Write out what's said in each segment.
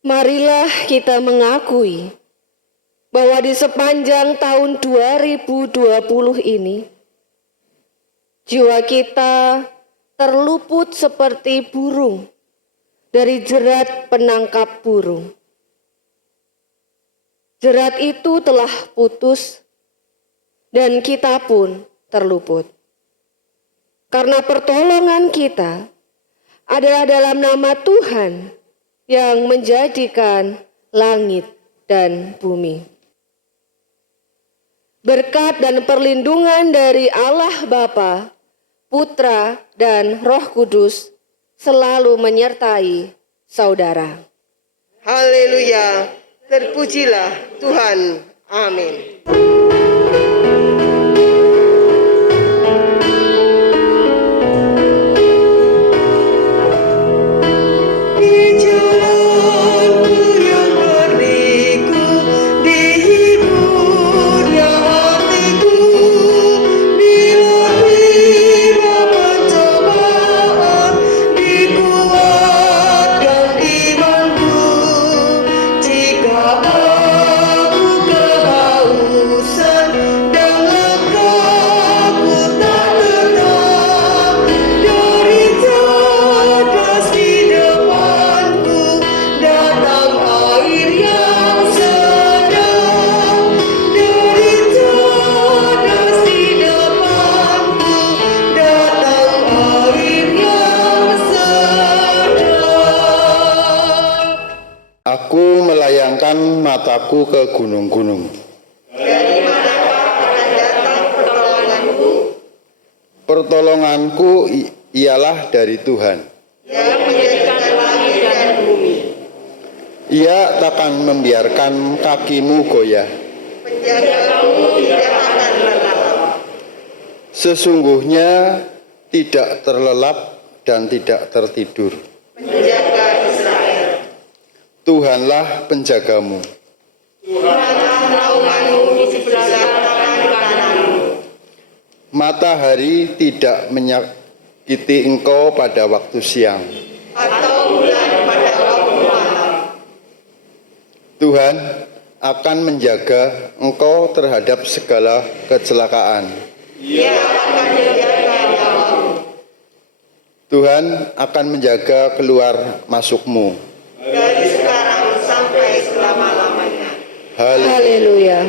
Marilah kita mengakui bahwa di sepanjang tahun 2020 ini, jiwa kita terluput seperti burung dari jerat penangkap burung. Jerat itu telah putus dan kita pun terluput. Karena pertolongan kita adalah dalam nama Tuhan yang menjadikan langit dan bumi. Berkat dan perlindungan dari Allah Bapa, Putra, dan Roh Kudus selalu menyertai saudara. Haleluya, terpujilah Tuhan. Amin. Aku melayangkan mataku ke gunung-gunung. Dari manakah akan datang pertolonganku? Pertolonganku ialah dari Tuhan. Yang menjadikan langit dan bumi. Ia takkan membiarkan kakimu goyah. Penjagamu tidak akan lelah. Sesungguhnya tidak terlelap dan tidak tertidur. Penjaga Israel. Tuhanlah penjagamu. Tuhanlah naunganmu di sebelah tangan kananmu. Matahari tidak menyakiti engkau pada waktu siang. Atau bulan pada waktu malam. Tuhan akan menjaga engkau terhadap segala kecelakaan. Ia akan menjaga nyawamu. Tuhan akan menjaga keluar masukmu. Dari sekarang sampai selama-lamanya. Haleluya.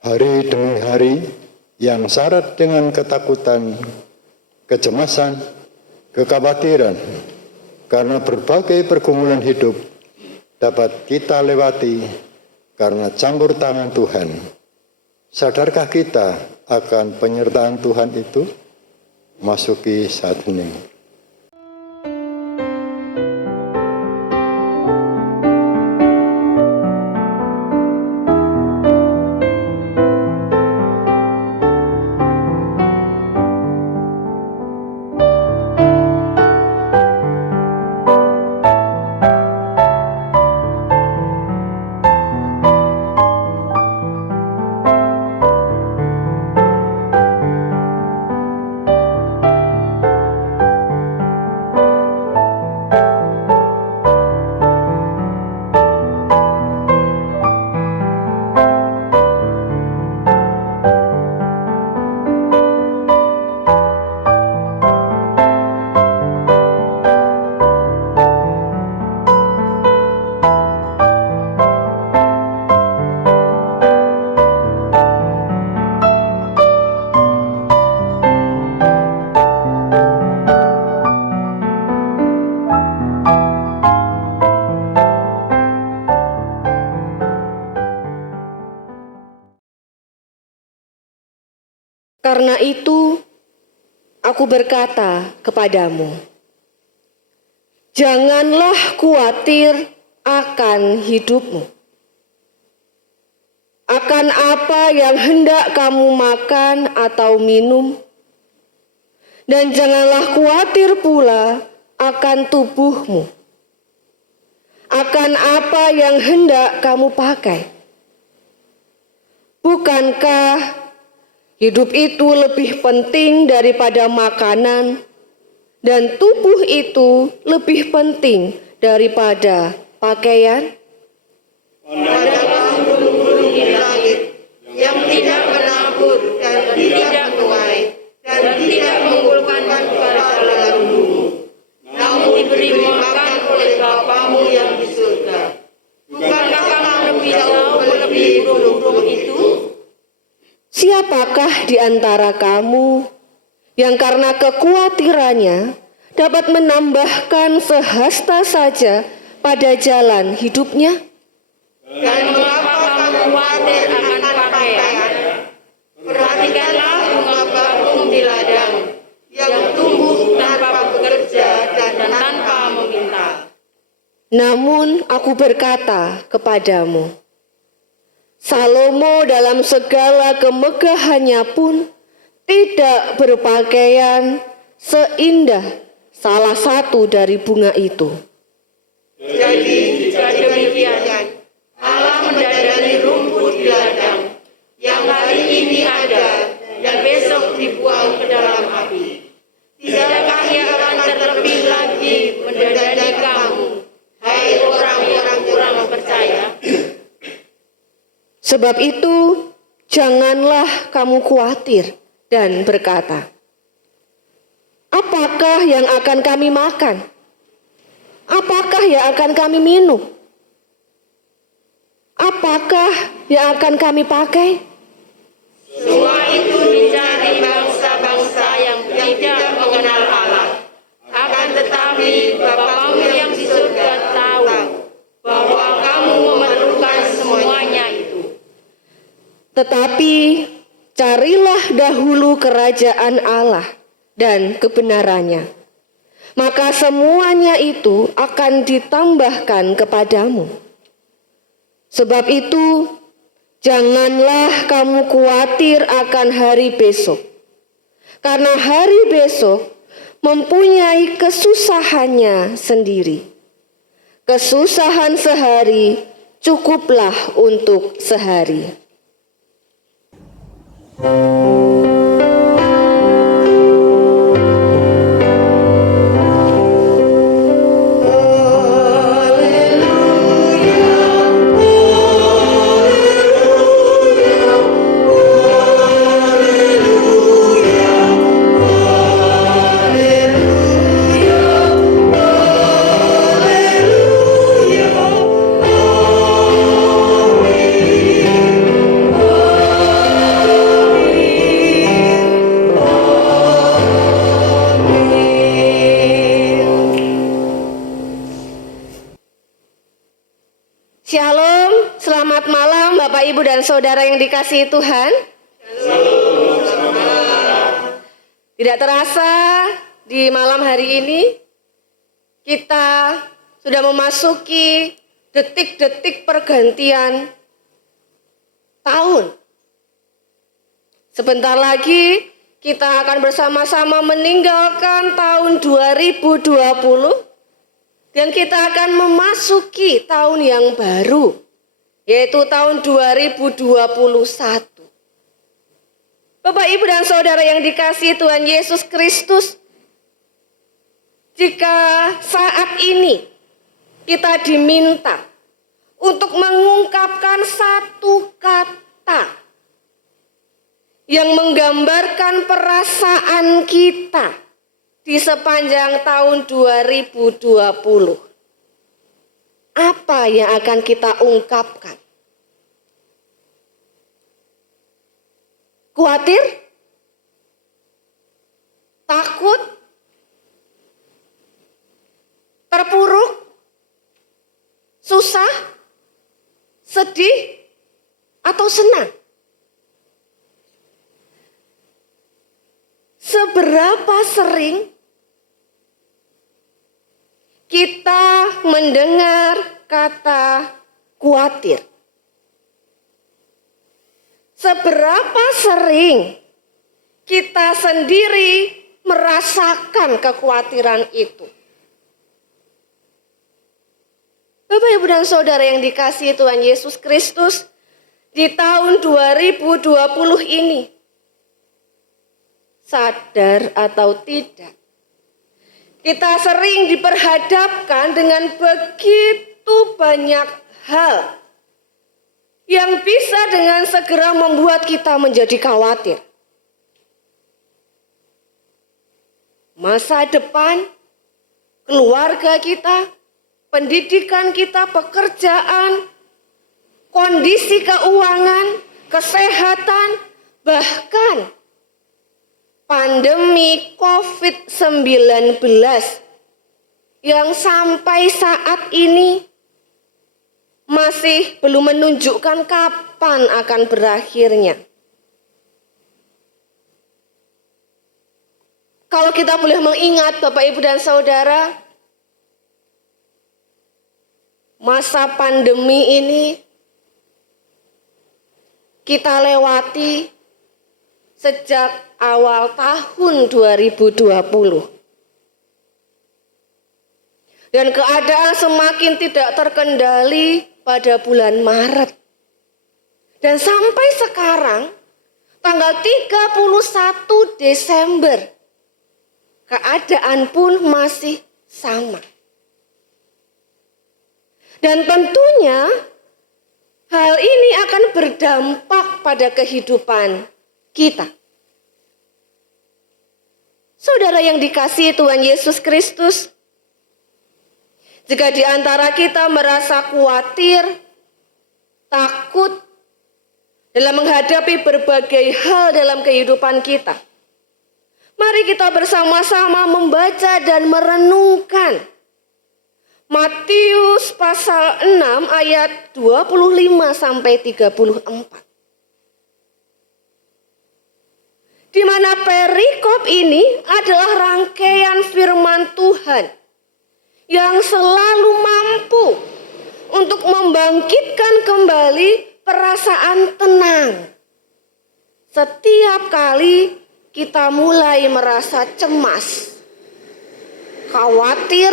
Hari demi hari yang syarat dengan ketakutan, kecemasan, kekhawatiran, karena berbagai pergumulan hidup dapat kita lewati karena campur tangan Tuhan. Sadarkah kita akan penyertaan Tuhan itu? Masuki saat hening. Karena itu, aku berkata kepadamu, janganlah khawatir akan hidupmu, akan apa yang hendak kamu makan atau minum, dan janganlah khawatir pula akan tubuhmu, akan apa yang hendak kamu pakai. Bukankah hidup itu lebih penting daripada makanan, dan tubuh itu lebih penting daripada pakaian? Pandanglah burung-burung di langit yang tidak menabur dan tidak menuai dan tidak mengumpulkan kepada dalam bumi, namun diberi makan oleh Bapamu yang di surga. Bukankah kamu lebih jauh melebihi burung-burung itu? Siapakah di antara kamu yang karena kekhawatirannya dapat menambahkan sehasta saja pada jalan hidupnya? Dan mengapa kamu khawatir akan pakaian? Perhatikanlah bunga bakung di ladang yang tumbuh tanpa bekerja dan tanpa meminta. Namun aku berkata kepadamu, Salomo dalam segala kemegahannya pun tidak berpakaian seindah salah satu dari bunga itu. Jadi jika demikian, Allah mendandani rumput di ladang yang hari ini ada dan besok dibuang ke dalam api. Tidakkah Ia akan terlebih lagi mendandani kamu, hai orang-orang kurang percaya? Sebab itu, janganlah kamu khawatir dan berkata, apakah yang akan kami makan? Apakah yang akan kami minum? Apakah yang akan kami pakai? Semua itu dicari bangsa-bangsa yang tidak mengenal Allah. Akan tetapi Bapamu yang di surga tahu bahwa kamu memerlukan semuanya itu. Tetapi carilah dahulu kerajaan Allah dan kebenarannya, maka semuanya itu akan ditambahkan kepadamu. Sebab itu, janganlah kamu khawatir akan hari besok, karena hari besok mempunyai kesusahannya sendiri. Kesusahan sehari cukuplah untuk sehari. Shalom, selamat malam Bapak Ibu dan Saudara yang dikasihi Tuhan. Tidak terasa di malam hari ini kita sudah memasuki detik-detik pergantian tahun. Sebentar lagi kita akan bersama-sama meninggalkan tahun 2020. Dan kita akan memasuki tahun yang baru, yaitu tahun 2021. Bapak, Ibu, dan Saudara yang dikasihi Tuhan Yesus Kristus, jika saat ini kita diminta untuk mengungkapkan satu kata yang menggambarkan perasaan kita di sepanjang tahun 2020, apa yang akan kita ungkapkan? Khawatir? Takut? Terpuruk? Susah? Sedih? Atau senang? seberapa sering kita mendengar kata khawatir? Seberapa sering kita sendiri merasakan kekhawatiran itu? Bapak, Ibu, dan Saudara yang dikasihi Tuhan Yesus Kristus, di tahun 2020 ini, sadar atau tidak, kita sering diperhadapkan dengan begitu banyak hal yang bisa dengan segera membuat kita menjadi khawatir. Masa depan, keluarga kita, pendidikan kita, pekerjaan, kondisi keuangan, kesehatan, bahkan pandemi COVID-19 yang sampai saat ini masih belum menunjukkan kapan akan berakhirnya. Kalau kita boleh mengingat Bapak, Ibu, dan Saudara, masa pandemi ini kita lewati sejak awal tahun 2020. Dan keadaan semakin tidak terkendali pada bulan Maret. Dan sampai sekarang, tanggal 31 Desember, keadaan pun masih sama. Dan tentunya hal ini akan berdampak pada kehidupan kita. Saudara yang dikasihi Tuhan Yesus Kristus, jika di antara kita merasa khawatir, takut dalam menghadapi berbagai hal dalam kehidupan kita, mari kita bersama-sama membaca dan merenungkan Matius pasal 6 ayat 25 sampai 34. Di mana perikop ini adalah rangkaian firman Tuhan yang selalu mampu untuk membangkitkan kembali perasaan tenang. Setiap kali kita mulai merasa cemas, khawatir,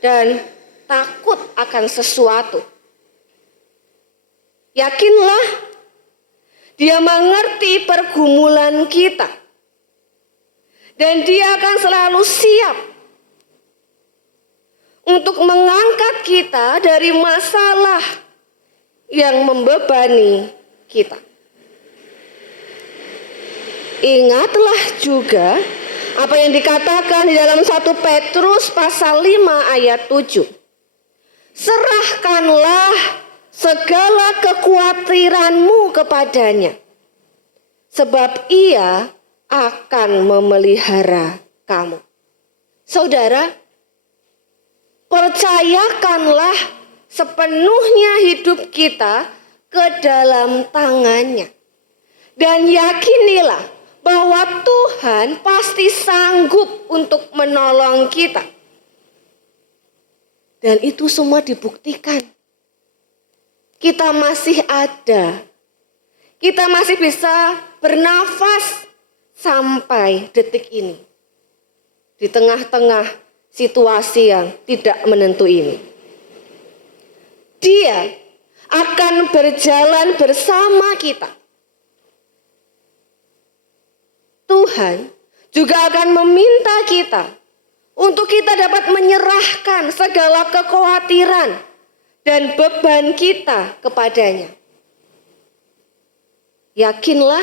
dan takut akan sesuatu. Yakinlah, Dia mengerti pergumulan kita. Dan Dia akan selalu siap untuk mengangkat kita dari masalah yang membebani kita. Ingatlah juga apa yang dikatakan di dalam 1 Petrus pasal 5 ayat 7. Serahkanlah segala kekhawatiranmu kepadanya, sebab Ia akan memelihara kamu. Saudara, percayakanlah sepenuhnya hidup kita ke dalam tangan-Nya. Dan yakinilah bahwa Tuhan pasti sanggup untuk menolong kita. Dan itu semua dibuktikan. Kita masih ada. Kita masih bisa bernafas sampai detik ini. Di tengah-tengah situasi yang tidak menentu ini. Dia akan berjalan bersama kita. Tuhan juga akan meminta kita untuk kita dapat menyerahkan segala kekhawatiran dan beban kita kepadanya. Yakinlah,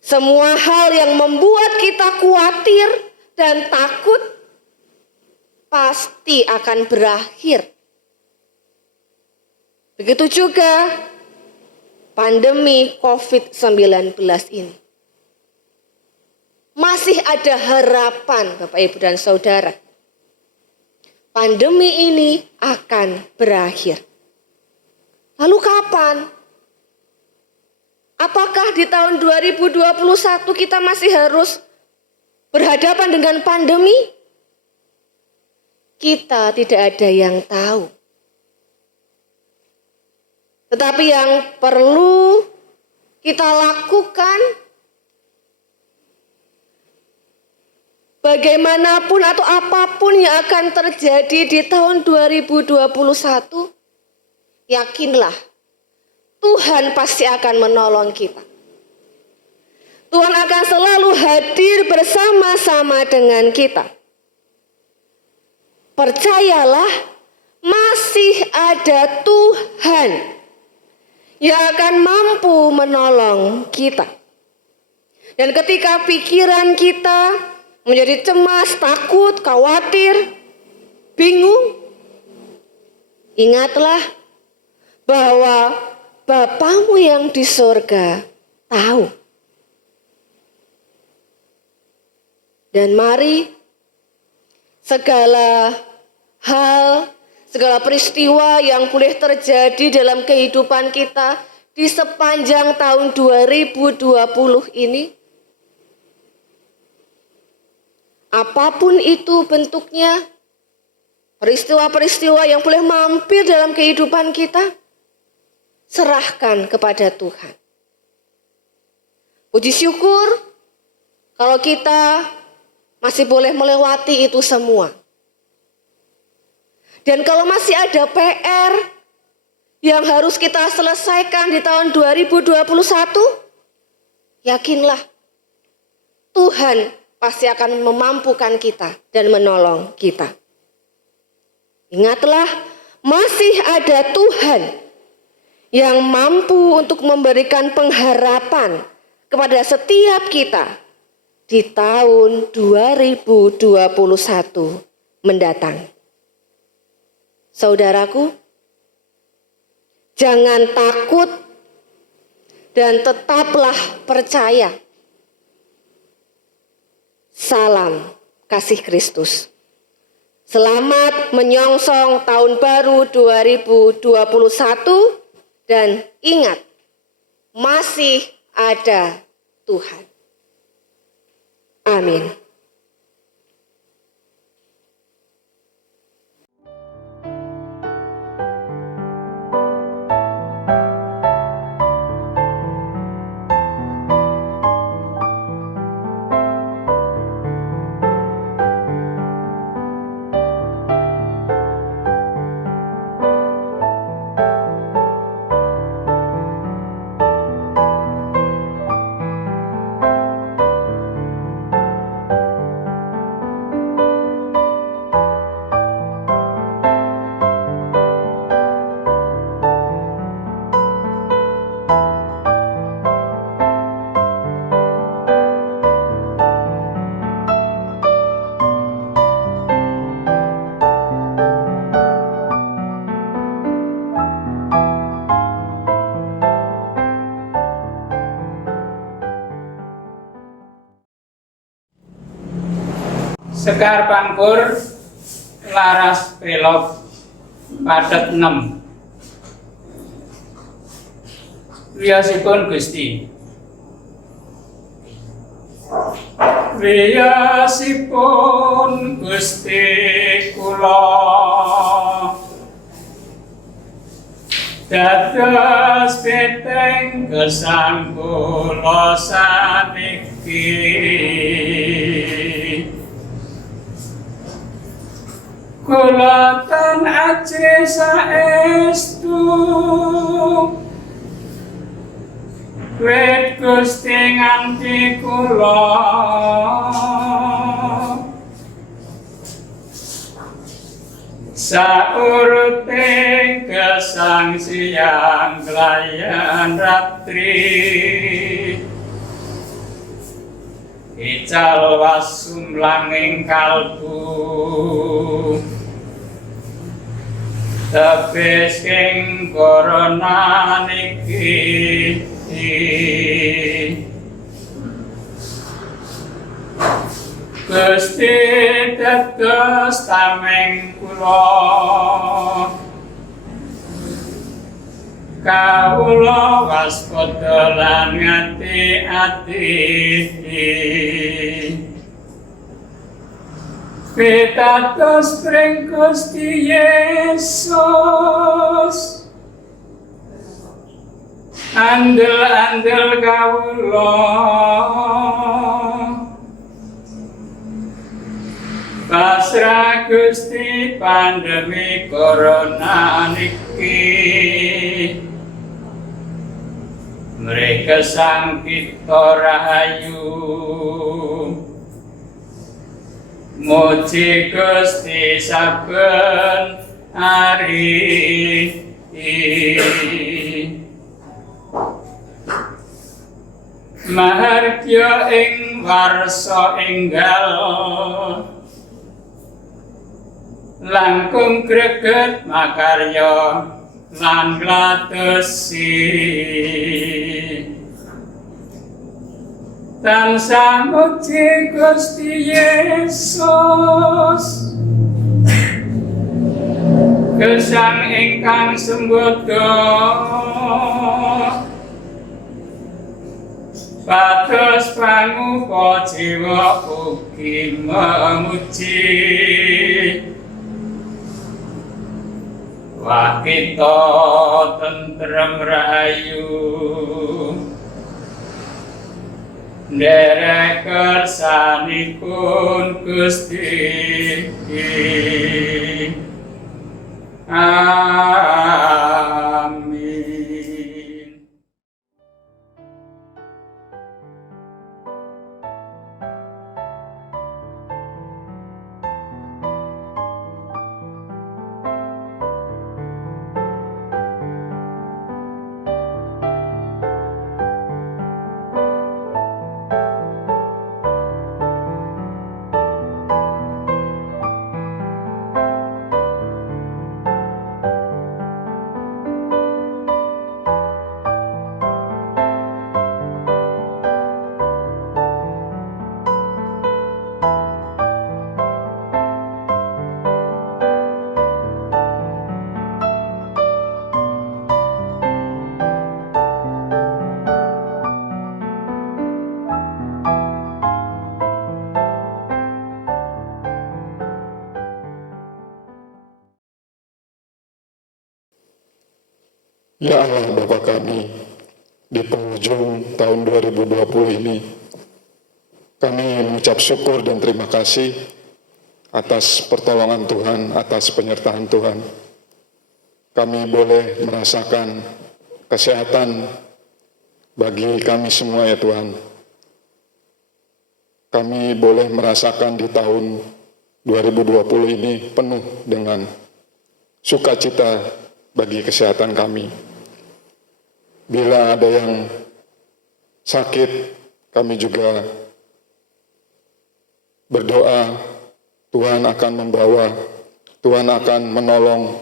semua hal yang membuat kita khawatir dan takut pasti akan berakhir. Begitu juga pandemi COVID-19 ini. Masih ada harapan, Bapak, Ibu, dan Saudara. Pandemi ini akan berakhir. Lalu kapan? Apakah di tahun 2021 kita masih harus berhadapan dengan pandemi, kita tidak ada yang tahu. Tetapi yang perlu kita lakukan, bagaimanapun atau apapun yang akan terjadi di tahun 2021, yakinlah Tuhan pasti akan menolong kita. Tuhan akan selalu hadir bersama-sama dengan kita. Percayalah, masih ada Tuhan yang akan mampu menolong kita. Dan ketika pikiran kita menjadi cemas, takut, khawatir, bingung, ingatlah bahwa Bapamu yang di surga tahu. Dan mari segala hal, segala peristiwa yang boleh terjadi dalam kehidupan kita di sepanjang tahun 2020 ini, apapun itu bentuknya, peristiwa-peristiwa yang boleh mampir dalam kehidupan kita, serahkan kepada Tuhan. Puji syukur kalau kita masih boleh melewati itu semua. Dan kalau masih ada PR yang harus kita selesaikan di tahun 2021, yakinlah Tuhan pasti akan memampukan kita dan menolong kita. Ingatlah, masih ada Tuhan yang mampu untuk memberikan pengharapan kepada setiap kita di tahun 2021 mendatang. Saudaraku, jangan takut dan tetaplah percaya. Salam kasih Kristus. Selamat menyongsong tahun baru 2021 dan ingat, masih ada Tuhan. Amin. Sekar Pangkur, laras pelok, padet 6. Wiyosipun Gusti. Wiyosipun Gusti kula dados beteng gesang kula saniki. Kula tan ajri saestu wit Gusti nganti kula saurute gesang siang kelayan ratri ical wasumlanging kalbu tebis ing corona niki Gusti dados tameng kula kawula waspada lan ngati-ati pitados pring Gusti Yesus andel-andel kawula pasrah Gusti pandemi corona niki mereka sang kita rahayu muji Gusti saben ari mahargya ing warsa enggal langkung greget makarya lan glatesi tansah muji Gusti Yesus gesang ingkang sembodo pados pangupa jiwa ugi memuji wah kita tentrem rahayu nderek kersanipun Gusti amin. Ya Allah Bapa kami, di penghujung tahun 2020 ini, kami mengucap syukur dan terima kasih atas pertolongan Tuhan, atas penyertaan Tuhan. Kami boleh merasakan kesehatan bagi kami semua ya Tuhan. Kami boleh merasakan di tahun 2020 ini penuh dengan sukacita bagi kesehatan kami. Bila ada yang sakit, kami juga berdoa, Tuhan akan membawa, Tuhan akan menolong,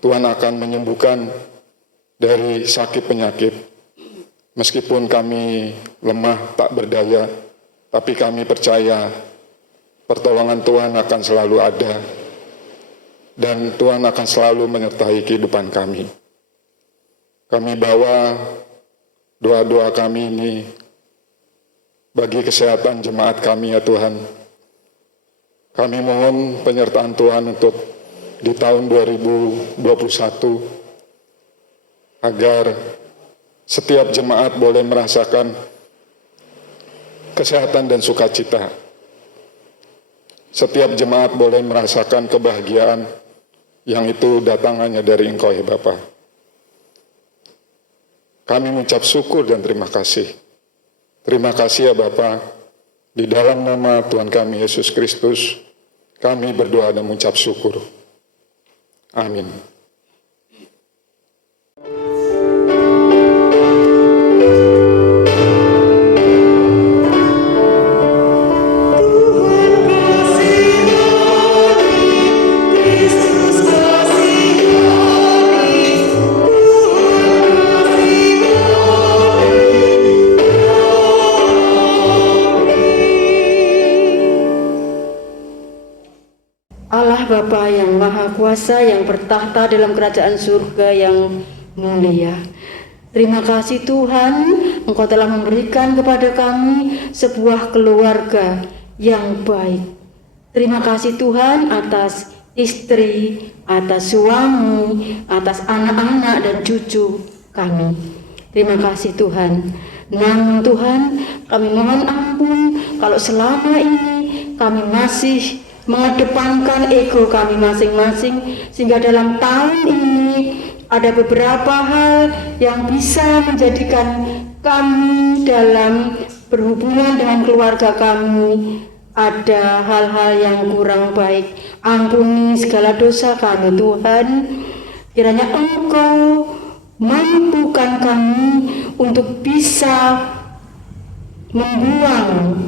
Tuhan akan menyembuhkan dari sakit penyakit. Meskipun kami lemah, tak berdaya, tapi kami percaya pertolongan Tuhan akan selalu ada, dan Tuhan akan selalu menyertai kehidupan kami. Kami bawa doa-doa kami ini bagi kesehatan jemaat kami ya Tuhan. Kami mohon penyertaan Tuhan untuk di tahun 2021 agar setiap jemaat boleh merasakan kesehatan dan sukacita. Setiap jemaat boleh merasakan kebahagiaan yang itu datang hanya dari Engkau ya Bapa. Kami mengucap syukur dan terima kasih. Terima kasih ya Bapa. Di dalam nama Tuhan kami Yesus Kristus, kami berdoa dan mengucap syukur. Amin. Bapa yang Maha Kuasa yang bertahta dalam kerajaan surga yang mulia. Terima kasih Tuhan, Engkau telah memberikan kepada kami sebuah keluarga yang baik. Terima kasih Tuhan atas istri, atas suami, atas anak-anak dan cucu kami. Terima kasih Tuhan. Namun Tuhan, kami mohon ampun kalau selama ini kami masih mengedepankan ego kami masing-masing, sehingga dalam tahun ini ada beberapa hal yang bisa menjadikan kami dalam berhubungan dengan keluarga kami ada hal-hal yang kurang baik. Ampuni segala dosa kami Tuhan. Kiranya Engkau mampukan kami untuk bisa membuang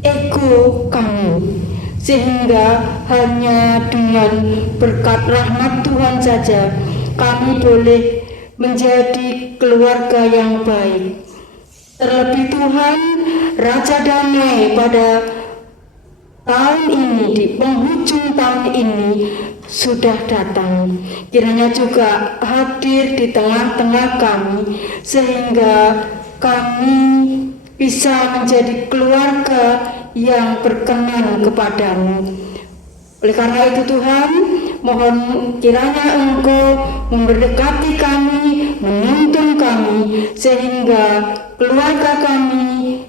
ego kami, sehingga hanya dengan berkat rahmat Tuhan saja kami boleh menjadi keluarga yang baik. Terlebih Tuhan, Raja Damai pada tahun ini, di penghujung tahun ini sudah datang. Kiranya juga hadir di tengah-tengah kami, sehingga kami bisa menjadi keluarga yang berkenan kepadamu. Oleh karena itu Tuhan, mohon kiranya Engkau memberkati kami, menuntun kami, sehingga keluarga kami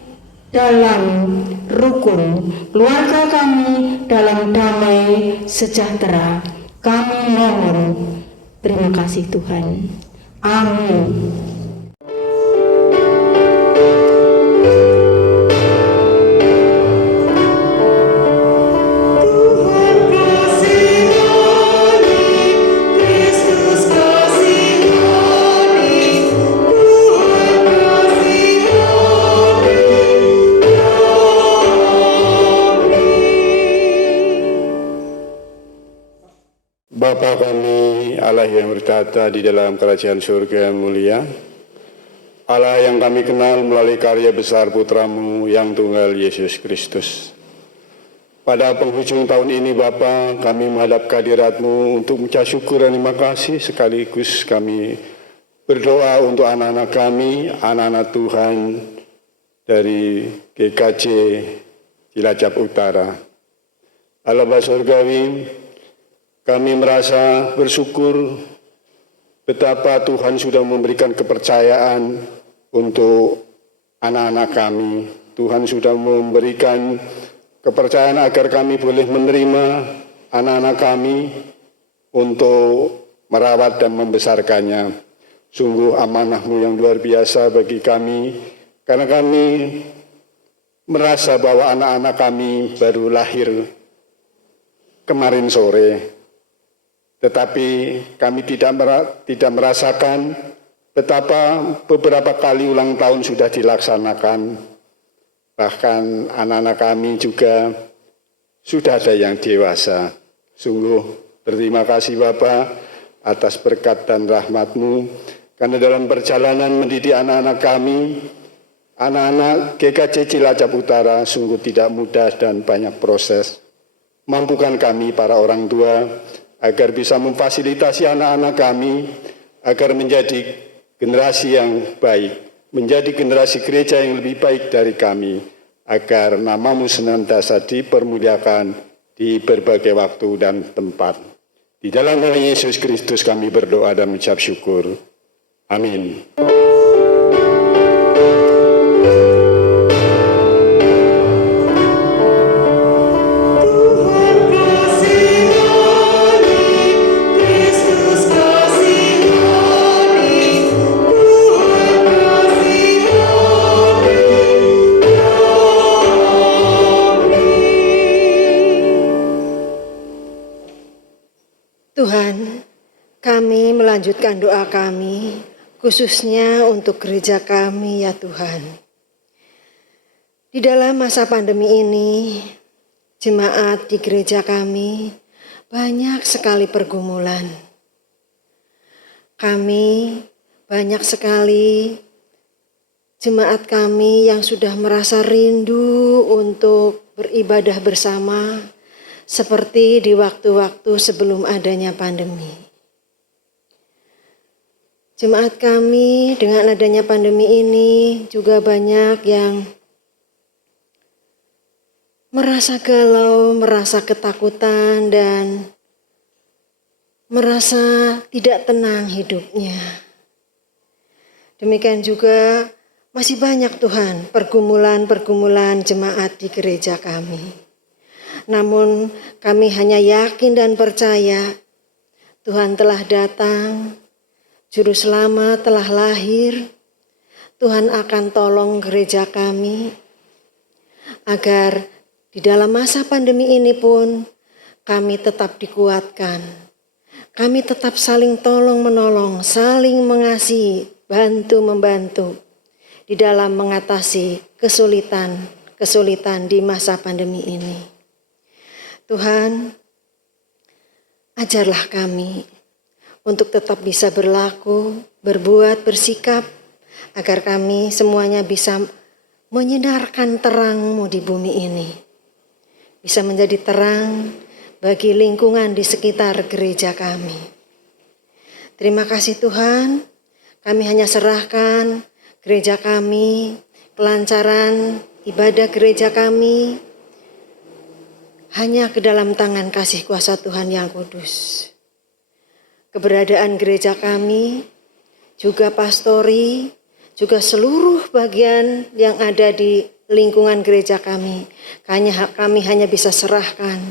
dalam rukun, keluarga kami dalam damai sejahtera. Kami mohon. Terima kasih Tuhan. Amin. Bapa kami, Allah yang bertata di dalam kerajaan surga yang mulia, Allah yang kami kenal melalui karya besar Putramu yang tunggal Yesus Kristus. Pada penghujung tahun ini Bapa, kami menghadap kehadirat-Mu untuk mengucap syukur dan terima kasih, sekaligus kami berdoa untuk anak-anak kami, anak-anak Tuhan dari GKJ Cilacap Utara. Allah Bapa Surgawi, kami merasa bersyukur betapa Tuhan sudah memberikan kepercayaan untuk anak-anak kami. Tuhan sudah memberikan kepercayaan agar kami boleh menerima anak-anak kami untuk merawat dan membesarkannya. Sungguh amanah-Mu yang luar biasa bagi kami, karena kami merasa bahwa anak-anak kami baru lahir kemarin sore. Tetapi kami tidak merasakan betapa beberapa kali ulang tahun sudah dilaksanakan. Bahkan anak-anak kami juga sudah ada yang dewasa. Sungguh berterima kasih Bapa atas berkat dan rahmat-Mu. Karena dalam perjalanan mendidik anak-anak kami, anak-anak GKJ Cilacap Utara sungguh tidak mudah dan banyak proses. Mampukan kami para orang tua agar bisa memfasilitasi anak-anak kami, agar menjadi generasi yang baik, menjadi generasi gereja yang lebih baik dari kami, agar nama-Mu senantiasa dipermuliakan di berbagai waktu dan tempat. Di dalam nama Yesus Kristus kami berdoa dan mengucap syukur. Amin. Tuhan, kami melanjutkan doa kami, khususnya untuk gereja kami ya Tuhan. Di dalam masa pandemi ini, jemaat di gereja kami banyak sekali pergumulan. Kami banyak sekali jemaat kami yang sudah merasa rindu untuk beribadah bersama, seperti di waktu-waktu sebelum adanya pandemi. Jemaat kami dengan adanya pandemi ini juga banyak yang merasa galau, merasa ketakutan, dan merasa tidak tenang hidupnya. Demikian juga masih banyak Tuhan pergumulan-pergumulan jemaat di gereja kami. Namun kami hanya yakin dan percaya Tuhan telah datang, Juru Selamat telah lahir, Tuhan akan tolong gereja kami agar di dalam masa pandemi ini pun kami tetap dikuatkan. Kami tetap saling tolong-menolong, saling mengasihi, bantu-membantu di dalam mengatasi kesulitan di masa pandemi ini. Tuhan, ajarlah kami untuk tetap bisa berlaku, berbuat, bersikap, agar kami semuanya bisa menyinarkan terang-Mu di bumi ini. Bisa menjadi terang bagi lingkungan di sekitar gereja kami. Terima kasih Tuhan, kami hanya serahkan gereja kami, kelancaran ibadah gereja kami, hanya ke dalam tangan kasih kuasa Tuhan yang kudus. Keberadaan gereja kami, juga pastori, juga seluruh bagian yang ada di lingkungan gereja kami hanya bisa serahkan.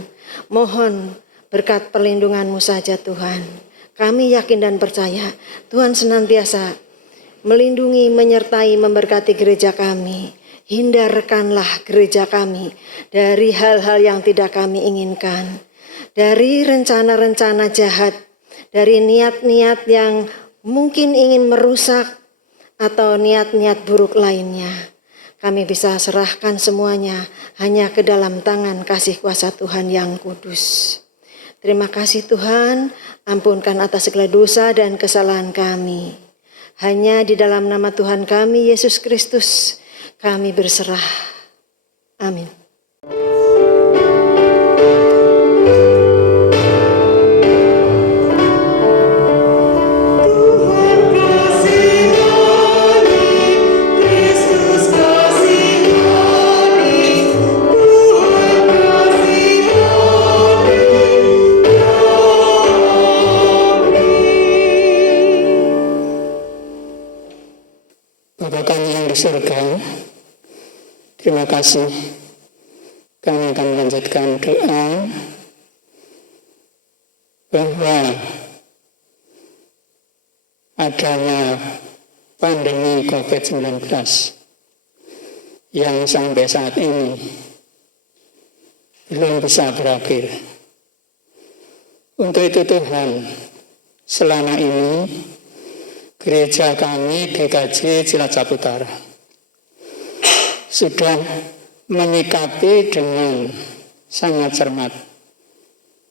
Mohon berkat perlindungan-Mu saja Tuhan. Kami yakin dan percaya Tuhan senantiasa melindungi, menyertai, memberkati gereja kami. Hindarkanlah gereja kami dari hal-hal yang tidak kami inginkan. Dari rencana-rencana jahat, dari niat-niat yang mungkin ingin merusak, atau niat-niat buruk lainnya. Kami bisa serahkan semuanya hanya ke dalam tangan kasih kuasa Tuhan yang kudus. Terima kasih Tuhan, ampunkan atas segala dosa dan kesalahan kami. Hanya di dalam nama Tuhan kami, Yesus Kristus, kami berserah. Amin. Bapa kami yang di surga, terima kasih. Kami akan melanjutkan doa bahwa adanya pandemi COVID-19 yang sampai saat ini belum bisa berakhir. Untuk itu Tuhan, selama ini gereja kami GKJ Cilacap Utara sudah menyikapi dengan sangat cermat,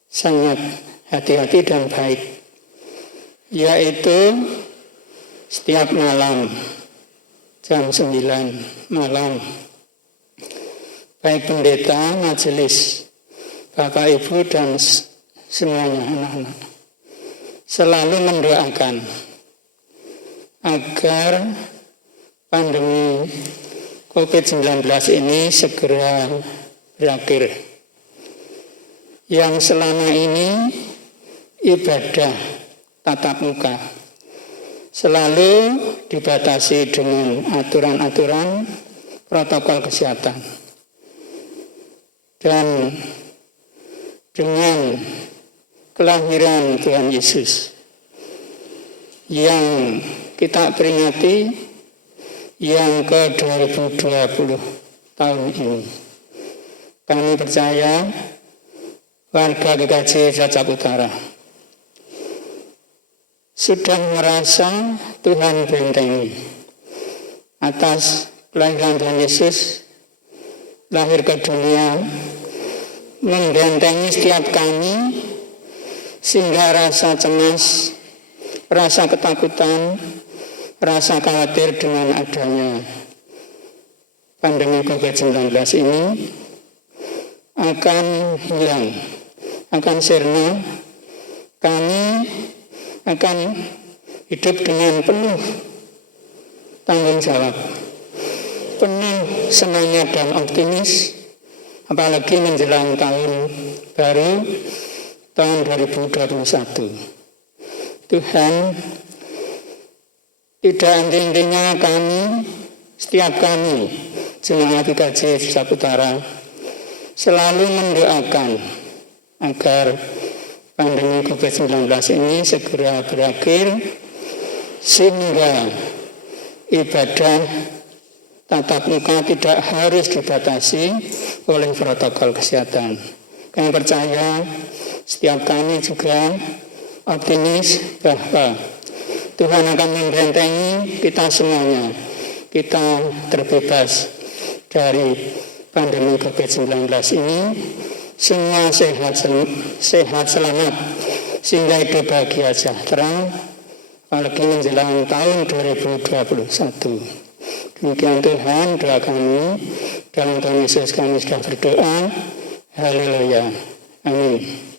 sangat hati-hati dan baik, yaitu setiap malam jam 9 malam baik pendeta, majelis, Bapak Ibu dan semuanya anak-anak selalu mendoakan agar pandemi COVID-19 ini segera berakhir. Yang selama ini ibadah tatap muka selalu dibatasi dengan aturan-aturan protokol kesehatan. Dan dengan kelahiran Tuhan Yesus yang kita peringati yang ke-2020 tahun ini, kami percaya warga GKJ Cilacap Utara sudah merasa Tuhan bentengi atas kelahiran Tuhan Yesus lahir ke dunia, membentengi setiap kami sehingga rasa cemas, rasa ketakutan, rasa khawatir dengan adanya pandemi COVID-19 ini akan hilang, akan sirna. Kami akan hidup dengan penuh tanggung jawab, penuh semangat dan optimis apalagi menjelang tahun baru tahun 2021. Tuhan, tidak henti-hentinya setiap kami, jemaat GKJ Saputra, selalu mendoakan agar pandemi COVID-19 ini segera berakhir, sehingga ibadah tatap muka tidak harus dibatasi oleh protokol kesehatan. Kami percaya setiap kami juga optimis bahwa Tuhan akan membentengi kita semuanya. Kita terbebas dari pandemi COVID-19 ini, semua sehat selamat, sehingga hidup bahagia sejahtera, apalagi menjelang tahun 2021. Demikian Tuhan, doa kami, dalam Tuhan Yesus kami sudah berdoa. Haleluya. Amin.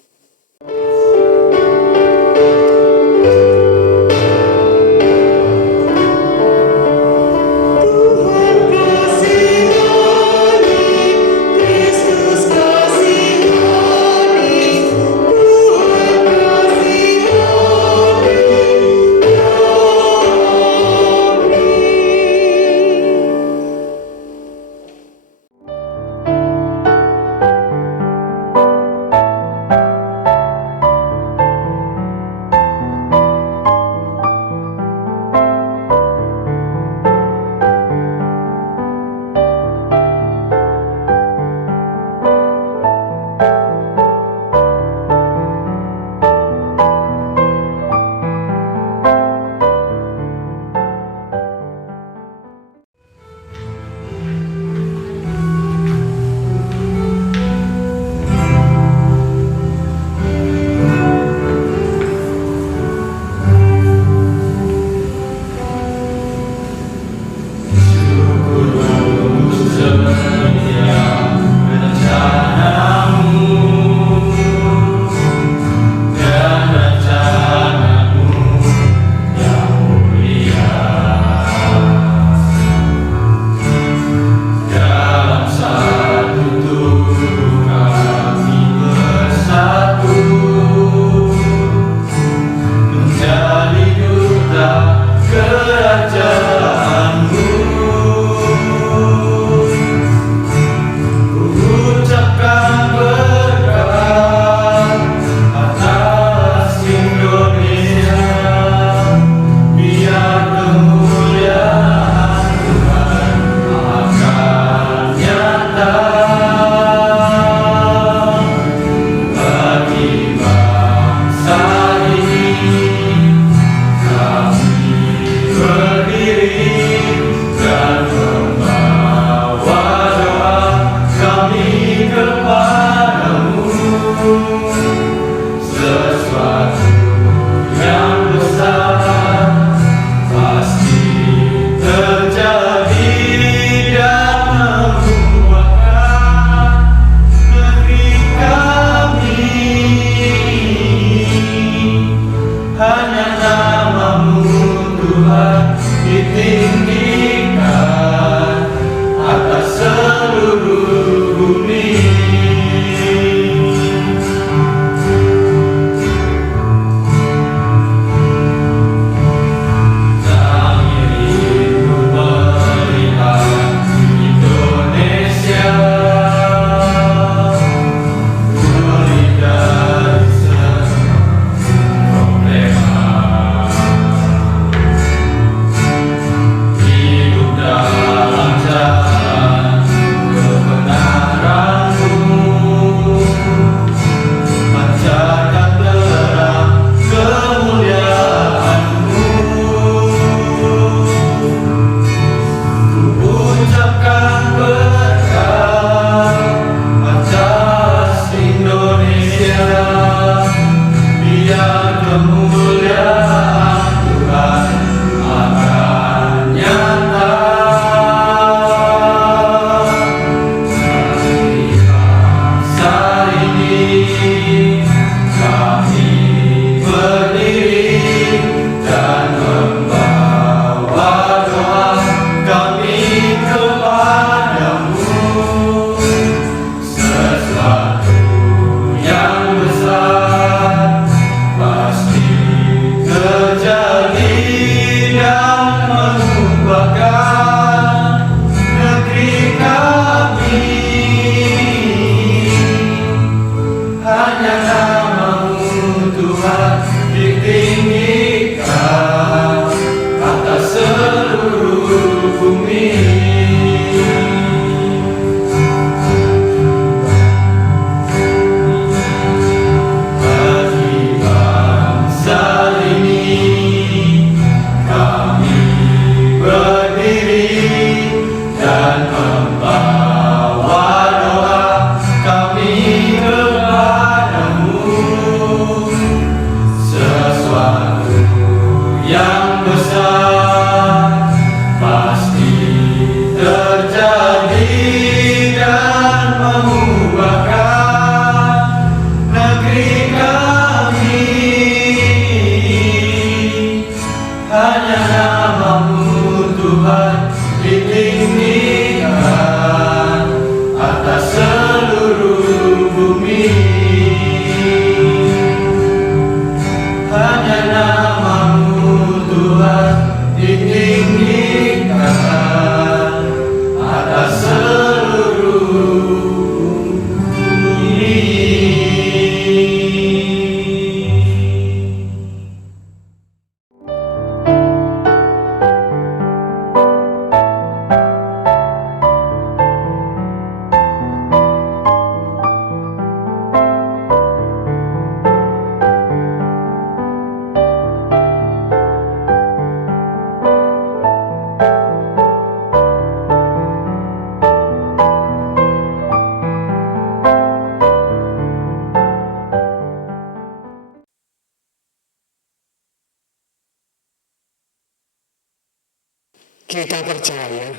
Kita percaya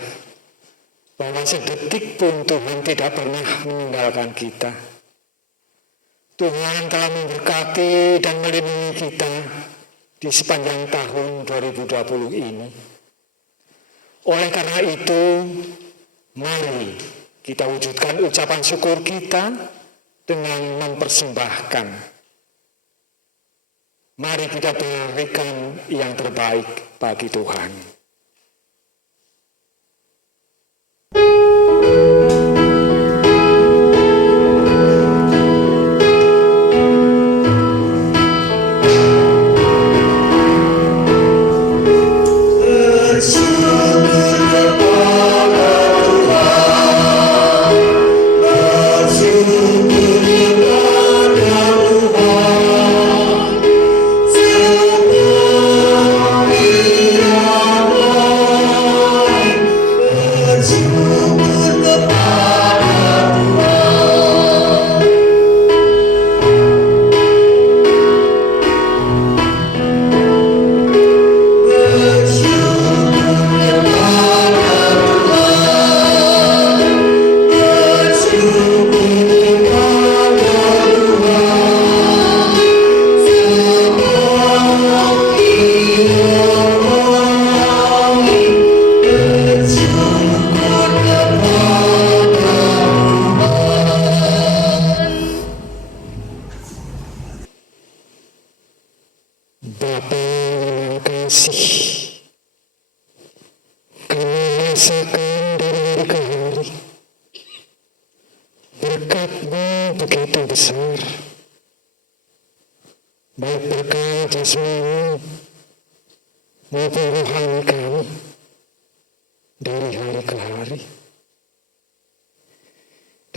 bahwa sedetik pun Tuhan tidak pernah meninggalkan kita. Tuhan telah memberkati dan melindungi kita di sepanjang tahun 2020 ini. Oleh karena itu, mari kita wujudkan ucapan syukur kita dengan mempersembahkan. Mari kita berikan yang terbaik bagi Tuhan.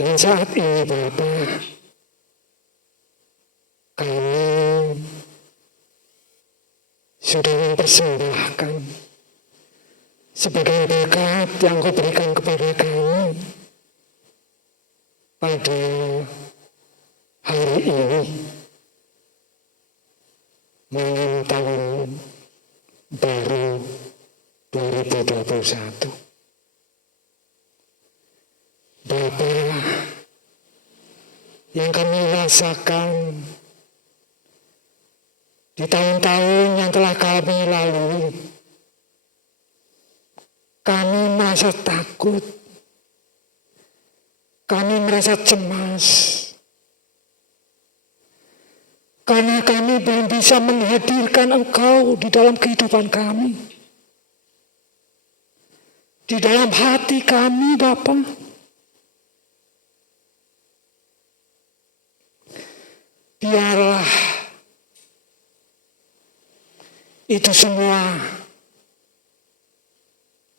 Dan saat ini Bapa, kami sudah mempersembahkan sebagai berkat yang Kau berikan kepada kami pada hari ini mengenai tahun baru 2021. Bapa, yang kami rasakan di tahun-tahun yang telah kami lalui, kami merasa takut, kami merasa cemas, karena kami belum bisa menghadirkan Engkau di dalam kehidupan kami, di dalam hati kami, Bapa. Biarlah itu semua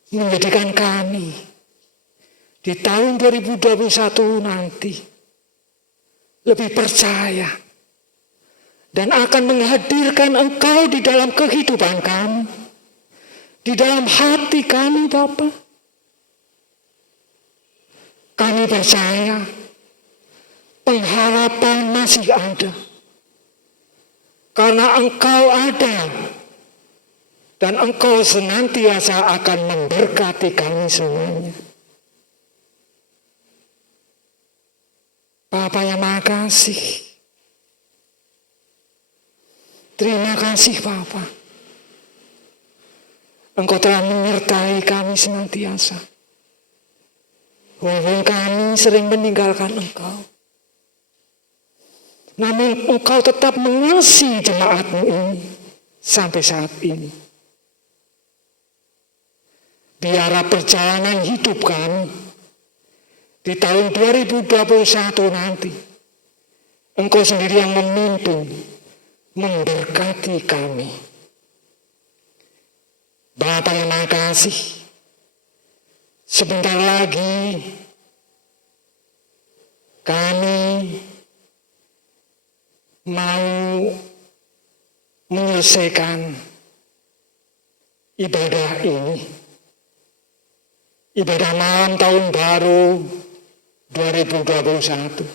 menjadikan kami di tahun 2021 nanti lebih percaya dan akan menghadirkan Engkau di dalam kehidupan kami, di dalam hati kami, Bapa. Kami percaya pengharapan masih ada. Karena Engkau ada. Dan Engkau senantiasa akan memberkati kami semuanya. Bapa yang Maha Kasih. Terima kasih Bapa. Engkau telah menyertai kami senantiasa. Walaupun kami sering meninggalkan Engkau. Namun Engkau tetap mengasihi jemaat-Mu ini sampai saat ini. Biarlah perjalanan hidup kami di tahun 2021 nanti, Engkau sendiri yang memimpin, memberkati kami. Bapa yang Maha Kasih, sebentar lagi kami mau menyelesaikan ibadah ini. Ibadah malam tahun baru 2021.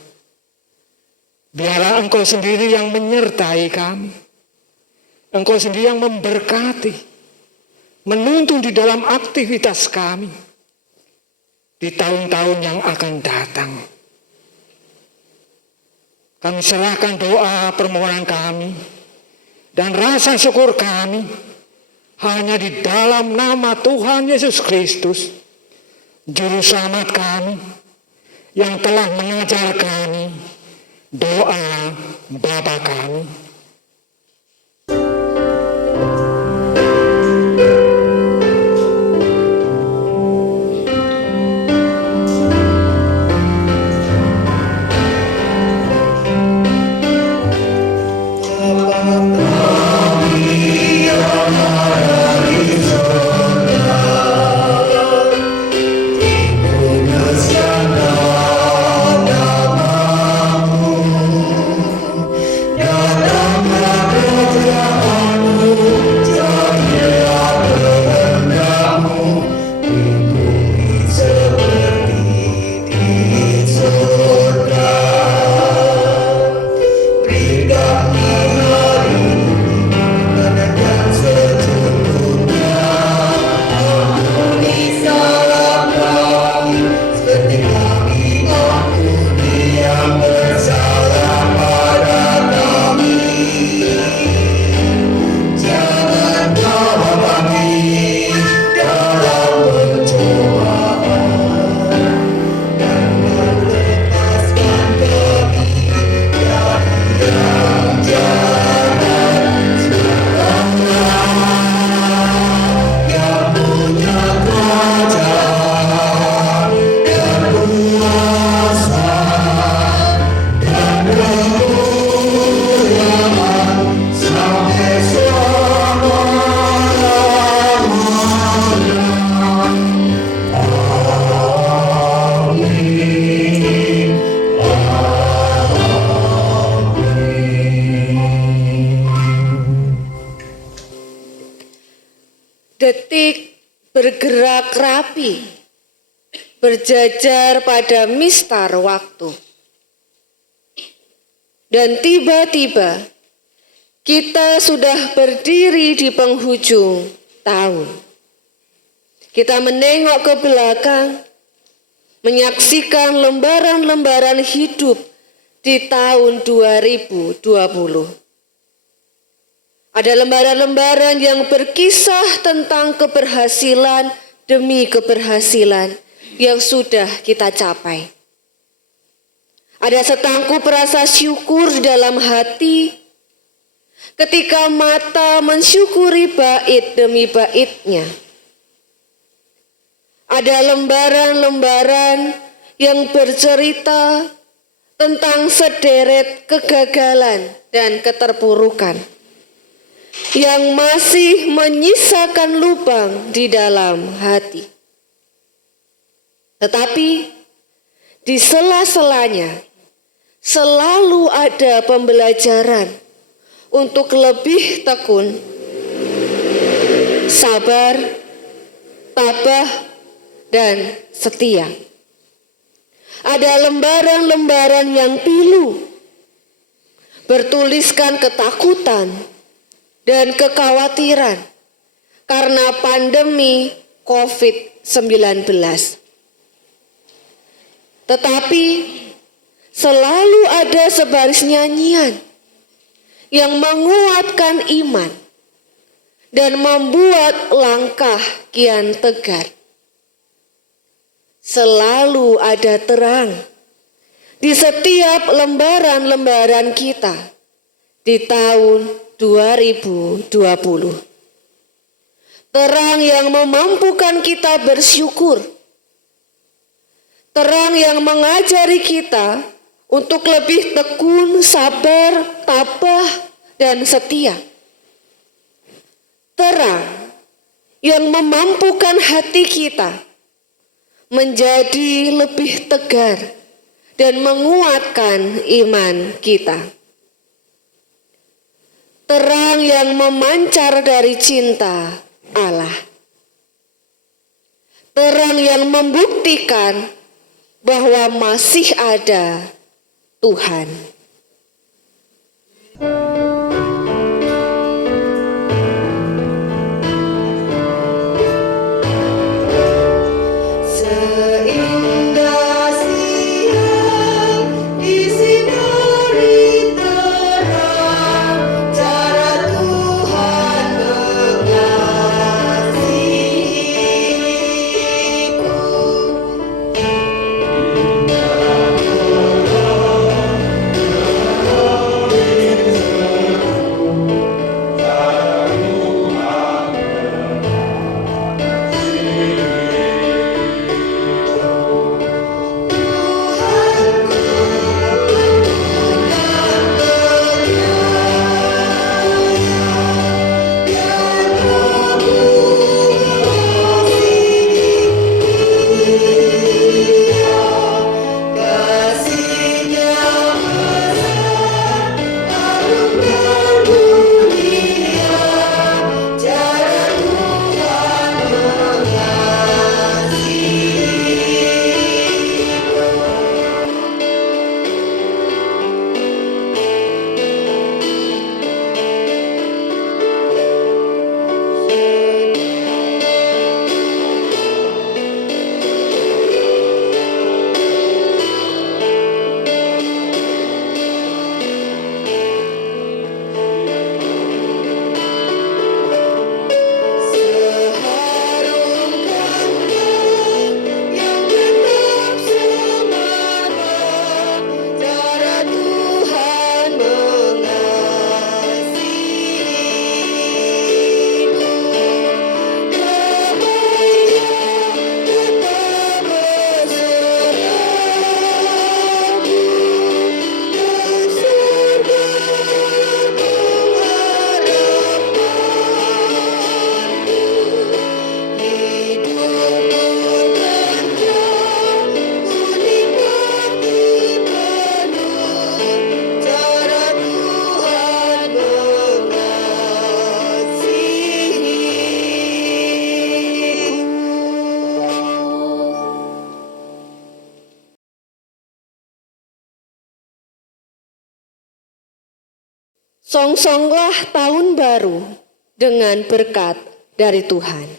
Biarlah Engkau sendiri yang menyertai kami. Engkau sendiri yang memberkati. menuntun di dalam aktivitas kami di tahun-tahun yang akan datang. Kami serahkan doa permohonan kami dan rasa syukur kami hanya di dalam nama Tuhan Yesus Kristus, Juru Selamat kami, yang telah mengajar kami doa Bapa kami. Detik bergerak rapi, berjajar pada mistar waktu. Dan tiba-tiba kita sudah berdiri di penghujung tahun. Kita menengok ke belakang, menyaksikan lembaran-lembaran hidup di tahun 2020. Ada lembaran-lembaran yang berkisah tentang keberhasilan demi keberhasilan yang sudah kita capai. Ada setangkup rasa syukur di dalam hati ketika mata mensyukuri bait demi baitnya. Ada lembaran-lembaran yang bercerita tentang sederet kegagalan dan keterpurukan yang masih menyisakan lubang di dalam hati. Tetapi di sela-selanya selalu ada pembelajaran untuk lebih tekun, sabar, tabah, dan setia. Ada lembaran-lembaran yang pilu, bertuliskan ketakutan dan kekhawatiran karena pandemi COVID-19. Tetapi selalu ada sebaris nyanyian yang menguatkan iman dan membuat langkah kian tegar. Selalu ada terang di setiap lembaran-lembaran kita di tahun 2020. Terang yang memampukan kita bersyukur. Terang yang mengajari kita untuk lebih tekun, sabar, tabah, dan setia. Terang yang memampukan hati kita menjadi lebih tegar dan menguatkan iman kita. Terang yang memancar dari cinta Allah. Terang yang membuktikan bahwa masih ada Tuhan. Songsonglah tahun baru dengan berkat dari Tuhan.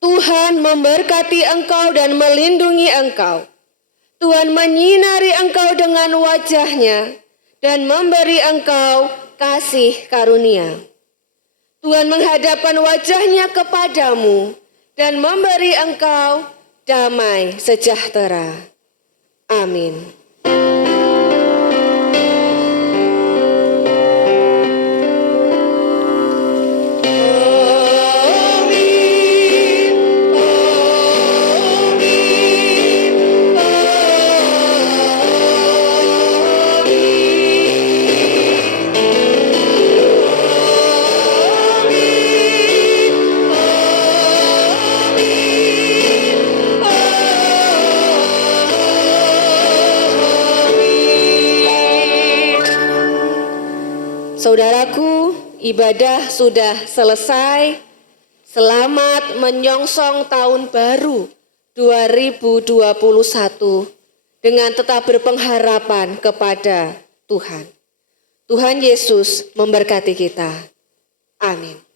Tuhan memberkati engkau dan melindungi engkau. Tuhan menyinari engkau dengan wajah-Nya dan memberi engkau kasih karunia. Tuhan menghadapkan wajah-Nya kepadamu dan memberi engkau damai sejahtera. Amin. Saudaraku, ibadah sudah selesai. Selamat menyongsong tahun baru 2021 dengan tetap berpengharapan kepada Tuhan. Tuhan Yesus memberkati kita. Amin.